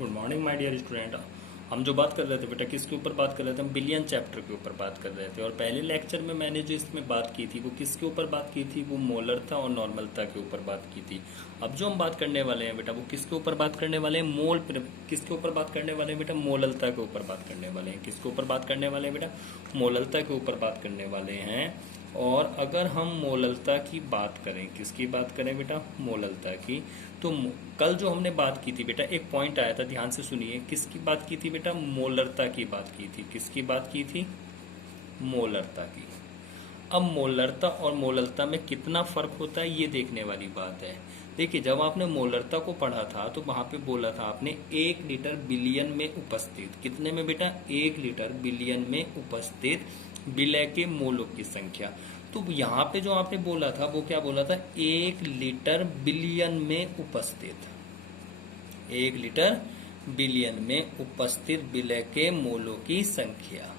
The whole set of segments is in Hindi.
Good morning my dear student. हम जो बात कर रहे थे बेटा किसके ऊपर बात कर रहे थे, हम बिलियन चैप्टर के ऊपर बात कर रहे थे। और पहले लेक्चर में मैंने जो इसमें बात की थी वो किसके ऊपर बात की थी, वो मोलरता और नॉर्मलता के ऊपर बात की थी। अब जो हम बात करने वाले हैं बेटा वो किसके ऊपर बात करने वाले हैं, किसके ऊपर बात करने वाले हैं बेटा, मोललता के ऊपर बात करने वाले हैं। किसके ऊपर बात करने वाले हैं बेटा, मोललता के ऊपर बात करने वाले हैं। और अगर हम मोललता की बात करें, किसकी बात करें बेटा, मोललता की, तो कल जो हमने बात की थी बेटा एक पॉइंट आया था, ध्यान से सुनिए। किसकी बात की थी बेटा, मोलरता की बात की थी। किसकी बात की थी, मोलरता की। अब मोलरता और मोललता में कितना फर्क होता है ये देखने वाली बात है। देखिए जब आपने मोलरता को पढ़ा था तो वहां पे बोला था आपने 1 लीटर बिलियन में उपस्थित, कितने में बेटा, 1 लीटर बिलियन में उपस्थित विलय के मोलों की संख्या। तो यहाँ पे जो आपने बोला था वो क्या बोला था, 1 लीटर बिलियन में उपस्थित, 1 लीटर बिलियन में उपस्थित विलय के मोलों की संख्या,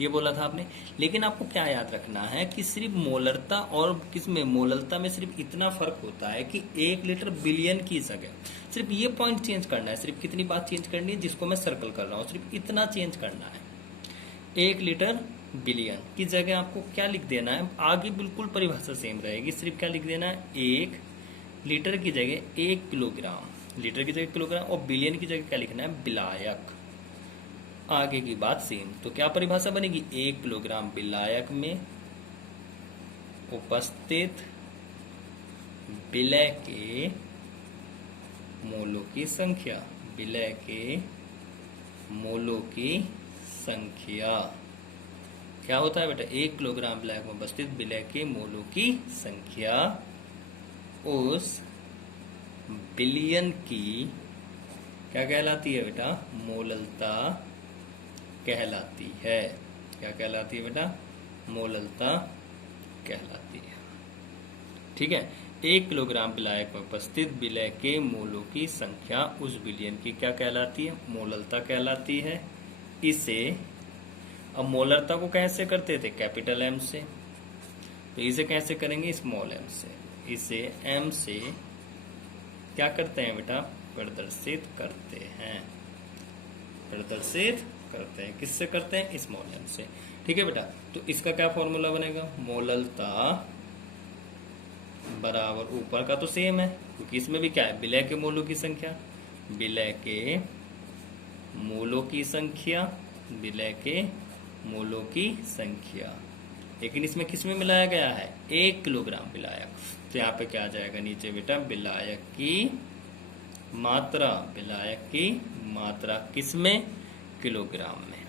ये बोला था आपने। लेकिन आपको क्या याद रखना है कि सिर्फ मोलरता और किसमें, मोललता में सिर्फ इतना फर्क होता है कि 1 लीटर बिलियन की जगह सिर्फ ये पॉइंट चेंज करना है। सिर्फ कितनी बात चेंज करनी है, जिसको मैं सर्कल कर रहा हूं, सिर्फ इतना चेंज करना है। 1 लीटर बिलियन की जगह आपको क्या लिख देना है, आगे बिल्कुल परिभाषा सेम रहेगी, सिर्फ क्या लिख देना है, 1 लीटर की जगह 1 किलोग्राम, लीटर की जगह किलोग्राम, और बिलियन की जगह क्या लिखना है, विलायक। आगे की बात सेम। तो क्या परिभाषा बनेगी, 1 किलोग्राम विलायक में उपस्थित विलय के मोलों की संख्या, विलय के मोलों की संख्या। क्या होता है बेटा, 1 किलोग्राम विलायक में उपस्थित विलय के मोलों की संख्या उस बिलियन की क्या कहलाती है बेटा, मोललता कहलाती है। क्या कहलाती है बेटा, मोललता कहलाती है। ठीक है, 1 किलोग्राम विलायक में उपस्थित विलय के मोलों की संख्या उस बिलियन की क्या कहलाती है, मोललता कहलाती है। इसे अब मोलरता को कैसे करते थे, कैपिटल एम से, तो इसे कैसे करेंगे, स्मॉल एम से। इसे एम से क्या करते हैं बेटा, प्रदर्शित करते हैं, प्रदर्शित करते हैं। किससे करते हैं, स्मॉल एम से। ठीक है बेटा, तो इसका क्या फॉर्मूला बनेगा, मोललता बराबर, ऊपर का तो सेम है क्योंकि इसमें भी क्या है, विलय के मोलों की संख्या, विलय के मोलों की संख्या, विलय के मोलों की संख्या। लेकिन इसमें किसमें मिलाया गया है, 1 किलोग्राम विलायक। तो यहाँ पे क्या आ जाएगा नीचे बेटा, विलायक की मात्रा, विलायक की मात्रा किसमें, किलोग्राम में।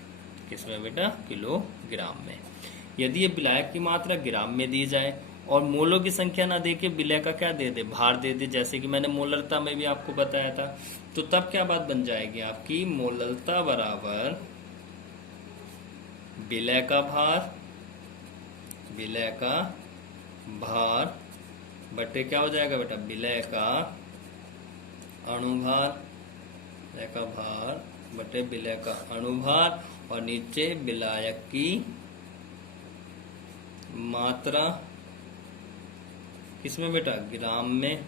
किसमें बेटा, किलोग्राम में। यदि ये विलायक की मात्रा ग्राम में दी जाए और मोलों की संख्या ना दे के विलय का क्या दे दे, भार दे दे, जैसे कि मैंने मोलरता में भी आपको बताया था, तो तब क्या बात बन जाएगी आपकी, मोललता बराबर विलय का भार, विलय का भार बटे क्या हो जाएगा बेटा, विलय का अणुभार, विलय का भार बटे विलय का अणुभार, और नीचे विलायक की मात्रा किसमें बेटा, ग्राम में।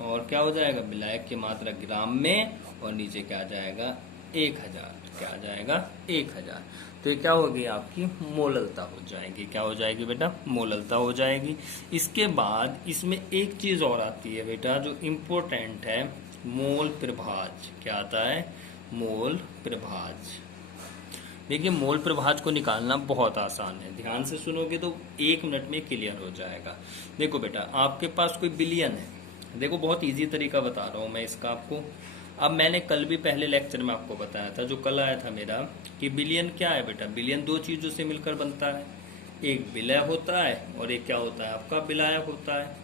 और क्या हो जाएगा, विलायक की मात्रा ग्राम में, और नीचे क्या आ जाएगा, 1000। क्या आ जाएगा, 1000। तो ये क्या होगी, आपकी मोललता हो जाएगी। क्या हो जाएगी बेटा, मोललता हो जाएगी। इसके बाद इसमें एक चीज और आती है बेटा जो इम्पोर्टेंट है, मोल प्रभाज। क्या आता है, मोल प्रभाज। देखिए मोल प्रभाज को निकालना बहुत आसान है, ध्यान से सुनोगे तो 1 मिनट में क्लियर हो जाएगा। देखो बेटा आपके पास कोई बिलियन है, देखो बहुत इजी तरीका बता रहा हूं मैं इसका आपको। अब मैंने कल भी पहले लेक्चर में आपको बताया था, जो कल आया था मेरा, कि बिलियन क्या है बेटा, बिलियन 2 चीजों से मिलकर बनता है, एक विलय होता है और एक क्या होता है आपका, विलायक होता है।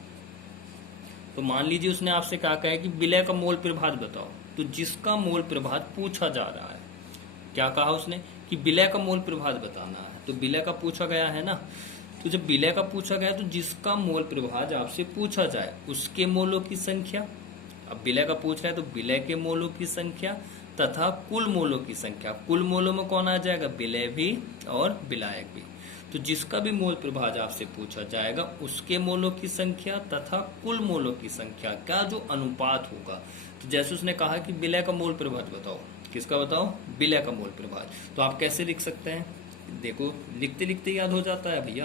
तो मान लीजिए उसने आपसे क्या कहा है कि विलय का मोल प्रभाज बताओ, तो जिसका मोल प्रभाज पूछा जा रहा है, क्या कहा उसने कि विलय का मोल प्रभाज बताना है, तो विलय का पूछा गया है ना। तो जब विलय का पूछा गया तो जिसका मोल प्रभाज आपसे पूछा जाए उसके मोलों की संख्या, अब विलय का पूछ रहा है तो विलय के मोलों की संख्या तथा कुल मोलों की संख्या। कुल मोलों में कौन आ जाएगा, विलय भी और विलायक भी। तो जिसका भी मोल प्रभाज आपसे पूछा जाएगा उसके मोलों की संख्या तथा कुल मोलों की संख्या का जो अनुपात होगा। तो जैसे उसने कहा कि विलय का मोल प्रभाज बताओ, किसका बताओ, विलय का मोल प्रभाज, तो आप कैसे लिख सकते हैं, देखो लिखते लिखते याद हो जाता है भैया।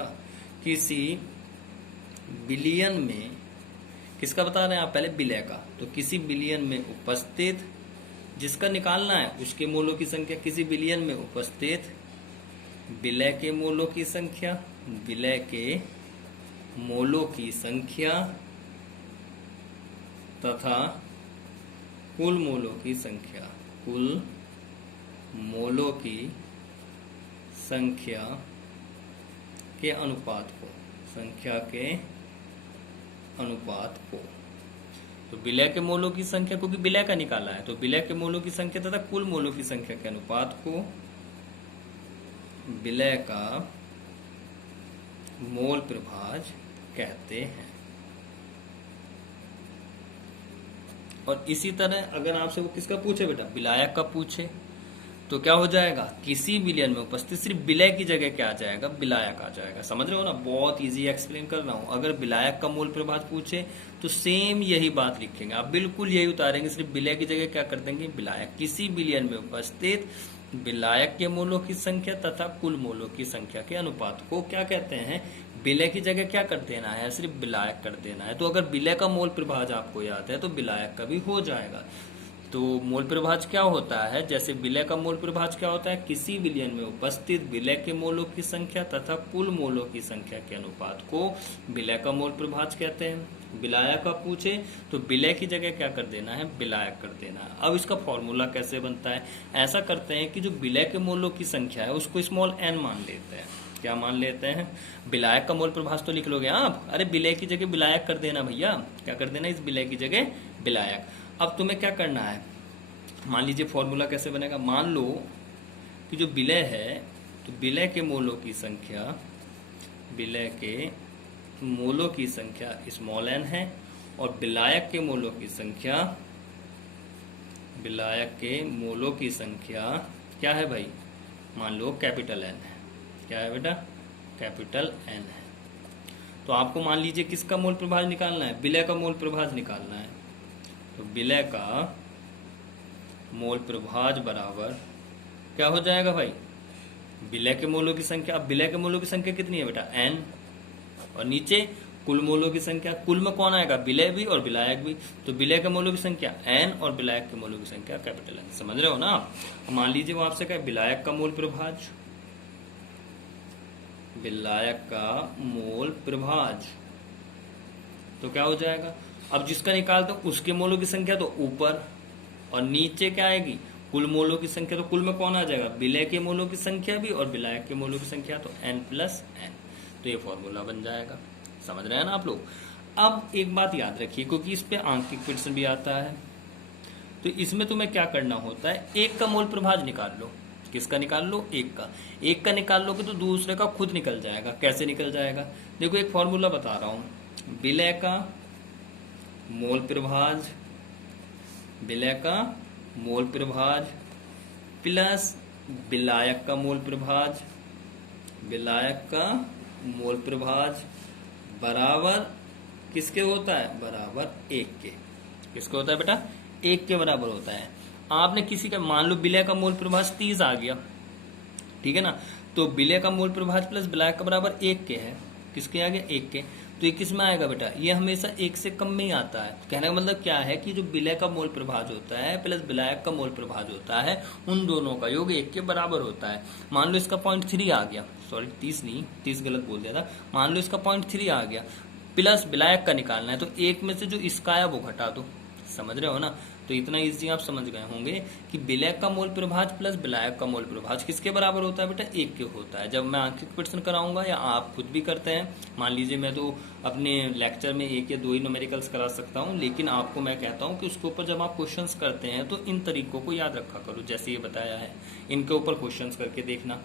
किसी बिलियन में, किसका बता रहे हैं आप, पहले विलय का, तो किसी बिलियन में उपस्थित, जिसका निकालना है उसके मोलों की संख्या, किसी बिलियन में उपस्थित विलय के मोलों की संख्या, विलय के मोलों की संख्या तथा कुल मोलों की संख्या, कुल मोलों की संख्या के अनुपात को, संख्या के अनुपात को। तो विलय के मोलों की संख्या, क्योंकि विलय का निकाला है, तो विलय के मोलों की संख्या तथा कुल मोलों की संख्या के अनुपात को विलय का मोल प्रभाज कहते हैं। और इसी तरह अगर आपसे वो किसका पूछे बेटा, विलायक का पूछे, तो क्या हो जाएगा, किसी बिलियन में उपस्थित, सिर्फ विलय की जगह क्या आ जाएगा, विलायक आ जाएगा। समझ रहे हो ना, बहुत इजी एक्सप्लेन कर रहा हूं। अगर विलायक का मोल प्रभाज पूछे तो सेम यही बात लिखेंगे आप, बिल्कुल यही उतारेंगे, सिर्फ विलय की जगह क्या कर देंगे, विलायक। किसी बिलियन में उपस्थित विलायक के मोलों की संख्या तथा कुल मोलों की संख्या के अनुपात को क्या कहते हैं, विलय की जगह क्या कर देना है, सिर्फ विलायक कर देना है। तो अगर विलय का मोल प्रभाज आपको याद है तो विलायक का भी हो जाएगा। तो मोल प्रभाज क्या होता है, जैसे विलय का मोल प्रभाज क्या होता है, किसी विलयन में उपस्थित विलय के मोलों की संख्या तथा कुल मोलों की संख्या के अनुपात को विलय का मोल प्रभाज कहते हैं। विलायक का पूछे तो विलय की जगह क्या कर देना है, विलायक कर देना है। अब इसका फॉर्मूला कैसे बनता है, ऐसा करते हैं कि जो विलय के मोलों की संख्या है उसको स्मॉल n मान लेते हैं। क्या मान लेते हैं, विलायक का मोल प्रभाज तो लिख लोगे आप, अरे विलय की जगह विलायक कर देना भैया, क्या कर देना, इस विलय की जगह विलायक। अब तुम्हें क्या करना है, मान लीजिए फॉर्मूला कैसे बनेगा, मान लो कि जो विलय है, तो विलय के मोलों की संख्या, विलय के मोलों की संख्या स्मॉल n है, और विलायक के मोलों की संख्या, विलायक के मोलों की संख्या क्या है भाई, मान लो कैपिटल N है। क्या है बेटा, कैपिटल N है। तो आपको मान लीजिए किसका मोल प्रभाज निकालना है, विलय का मोल प्रभाज निकालना है। तो विलय का मोल प्रभाज बराबर क्या हो जाएगा भाई, विलय के मोलों की संख्या। अब विलय के मोलों की संख्या कितनी है बेटा, n, और नीचे कुल मोलों की संख्या, कुल में कौन आएगा, विलय भी और विलायक भी। तो विलय के मोलों की संख्या n और विलायक के मोलों की संख्या कैपिटल N। समझ रहे हो ना आप। मान लीजिए वो आपसे कहे विलायक का मोल प्रभाज, विलायक का मोल प्रभाज, तो क्या हो जाएगा, अब जिसका निकालते हो उसके मोलों की संख्या तो ऊपर, और नीचे क्या आएगी, कुल मोलों की संख्या। तो कुल में कौन आ जाएगा, विलय के मोलों की संख्या भी और विलायक के मोलों की संख्या, तो n प्लस n। तो ये फॉर्मूला बन जाएगा। समझ रहे हैं ना आप लोग। अब एक बात याद रखिए, क्योंकि इस पे आंकिक प्रश्न भी आता है, तो इसमें तुम्हें क्या करना होता है, एक का मोल प्रभाज निकाल लो। किसका निकाल लो, एक का निकाल लोगे तो दूसरे का खुद निकल जाएगा। कैसे निकल जाएगा, देखो एक फॉर्मूला बता रहा हूं, विलय का मोल प्रभाज, विलय का मोल प्रभाज प्लस विलायक का मोल प्रभाज, विलायक का मोल प्रभाज बराबर किसके होता है, बराबर 1 के। किसके होता है बेटा, 1 के बराबर होता है। आपने किसी का, मान लो विलय का मोल प्रभाज 30 आ गया, ठीक है ना, तो विलय का मोल प्रभाज प्लस विलायक का बराबर 1 के है। किसके आ गया, 1 के। तो ये किस में आएगा बेटा, ये हमेशा 1 से कम में ही आता है। कहने का मतलब क्या है कि जो विलय का मोल प्रभाज होता है प्लस विलायक का मोल प्रभाज होता है, उन दोनों का योग 1 के बराबर होता है। मान लो इसका 0.3 आ गया, सॉरी 30 नहीं, 30 गलत बोल दिया था, मान लो इसका 0.3 आ गया, प्लस विलायक का निकालना है, तो 1 में से जो इसका आया वो घटा दो। समझ रहे हो ना। तो इतना इजी आप समझ गए होंगे कि विलय का मोल प्रभाज प्लस विलायक का मोल प्रभाज किसके बराबर होता है बेटा, 1 के होता है। जब मैं आंकिक प्रश्न कराऊंगा या आप खुद भी करते हैं, मान लीजिए मैं तो अपने लेक्चर में 1 या 2 ही न्यूमेरिकल्स करा सकता हूं, लेकिन आपको मैं कहता हूं कि उसके ऊपर जब आप क्वेश्चंस करते हैं तो इन तरीकों को याद रखा करो, जैसे ये बताया है, इनके ऊपर क्वेश्चंस करके देखना,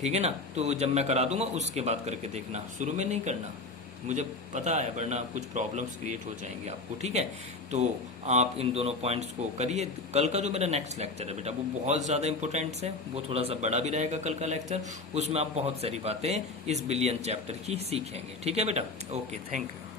ठीक है ना। तो जब मैं करा दूंगा उसके बाद करके देखना, शुरू में नहीं करना, मुझे पता है, वरना कुछ प्रॉब्लम्स क्रिएट हो जाएंगे आपको, ठीक है। तो आप इन दोनों पॉइंट्स को करिए। कल का जो मेरा नेक्स्ट लेक्चर है बेटा वो बहुत ज़्यादा इंपॉर्टेंट है, वो थोड़ा सा बड़ा भी रहेगा कल का लेक्चर, उसमें आप बहुत सारी बातें इस बिलियन चैप्टर की सीखेंगे, ठीक है बेटा। Okay, thank you.